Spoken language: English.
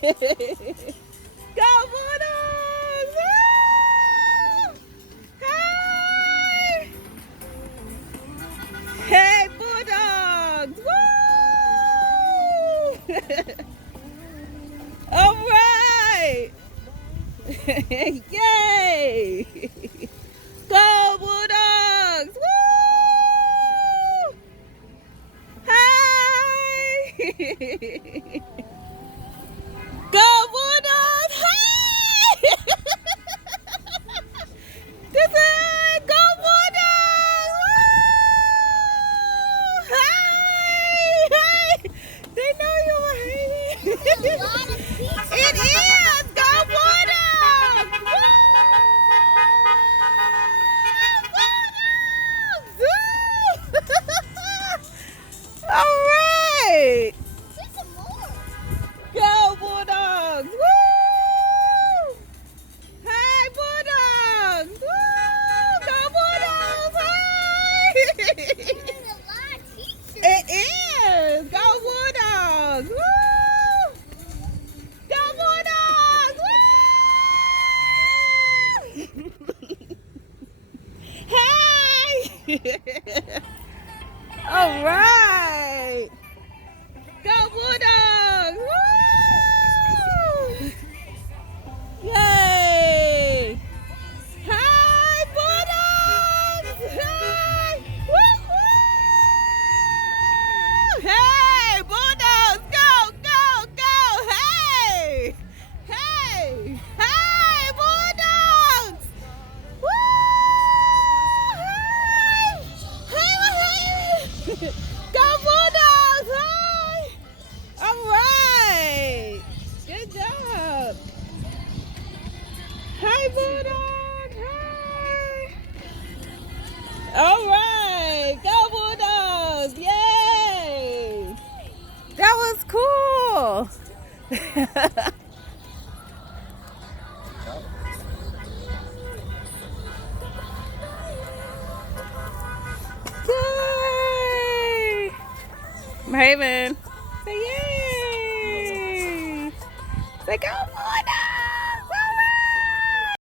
Go Bulldogs! Woo! Hey! Hey Bulldogs! Woo! All right! Yay! Go Bulldogs! Woo! Hey! Go Bulldogs! Hey! This is Go Bulldogs! Woo! Hey! Hey! They know you were hating. It is! Go Bulldogs! Woo! Bulldogs! Woo! All right! Go Bulldogs! Woo! Hey Bulldogs! Woo! Go Bulldogs! Hey! It is! Go Bulldogs! Woo! Go Bulldogs! Woo! Hey! All right! Go Bulldogs! Woo! Yay! Hi Bulldogs! Hey! Woo! Woo! Hey Bulldogs! Go! Go! Go! Hey! Hey! Hey Bulldogs! Woo! Hey! Hey! Hey! Go Bulldogs! Hey! All right! Good job! Hi Bulldog! Hi! All right! Go Bulldogs! Yay! That was cool! Yay! Raven, say yay! Say go Bulldogs!